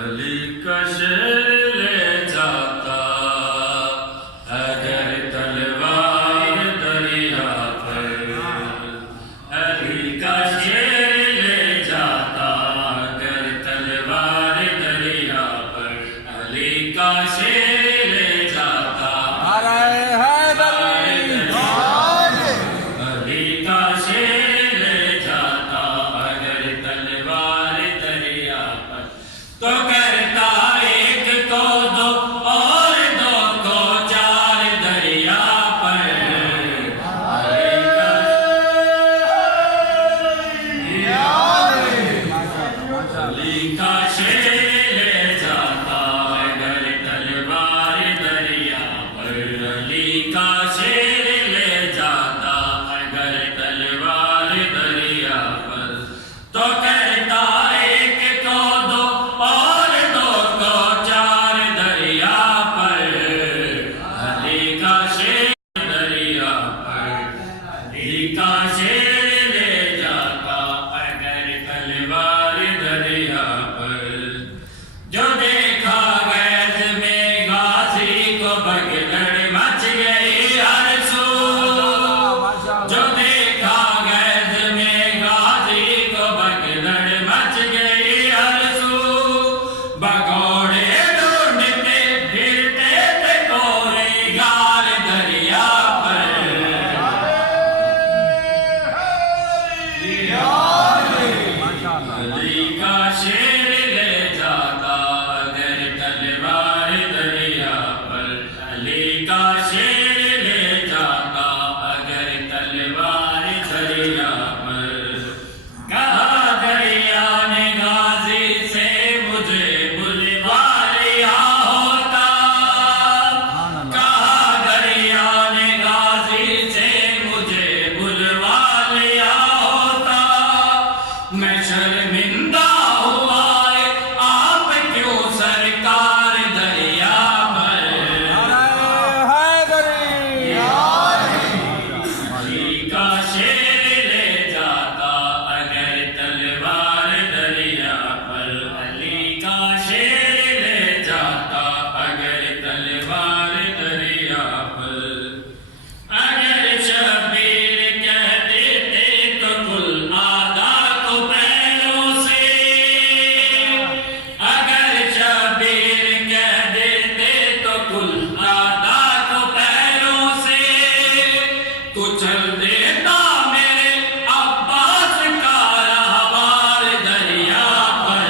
علی کا شیر لے جاتا اگر تلوار دریا پر، علی کا شیر لے جاتا اگر تلوار دریا پر، علی کا شیر لے جاتا علی کا شیر لے جاتا اگر تلوار دریا پر، تو کرتا ایک کو دو اور دو کو چار دریا پر، علی کا شیر لے جاتا اگر تلوار دریا پر، علی کا شیر لے جاتا اگر تلوار دریا پر، تو کرتا ایک کو دو اور دو کو چار دریا پر، علی کا شیر دریا پر، علی کا شیر لے جاتا اگر تلوار دریا پر، جو دیکھا غیظ میں غازی کو بگدڑ مچ گئی ہر سو، جو دیکھا غیظ میں غازی کو بگدڑ مچ گئی ہر سو، بگوڑے ڈھونڈتے پھرتے تھے کورے گار دریا پر، علی کا شیر لے جاتا اگر تلوار دریا پر، علی کا شیر لے جاتا اگر تلوار دریا پر، کہا دریا نے غازی سے مجھے بلوا لیا ہوتا، کہا دریا نے غازی سے مجھے بلوا لیا ہوتا، میں شرمندہ ہوا آپ کیوں سرکار دریا پر، علی کا شیر لے جاتا اگر تلوار دریا پر، علی کا شیر لے جاتا اگر تلوار دریا پر، اگر شبیر کہہ دیتے تو کل آدھا کو پیروں سے، اگر شبیر کہہ دیتے تو کل آدھا کو پیروں سے، تو چل دیتا میرے عباس کا رہوار دریا پر،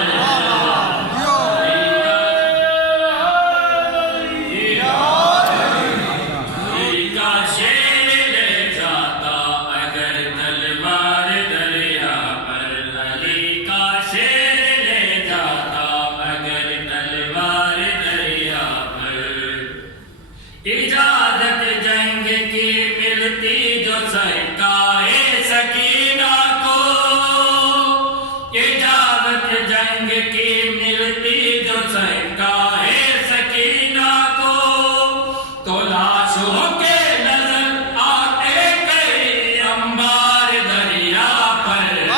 علی کا شیر لے جاتا اگر تلوار دریا پر، علی کا شیر لے جاتا اگر تلوار دریا پر، اجازت جنگ کی ملتی جو سرکائے سکینہ کو، اجازت جنگ کی ملتی جو سرکائے سکینہ کو، تو لاشوں کے نظر آتے کئی انبار دریا پر،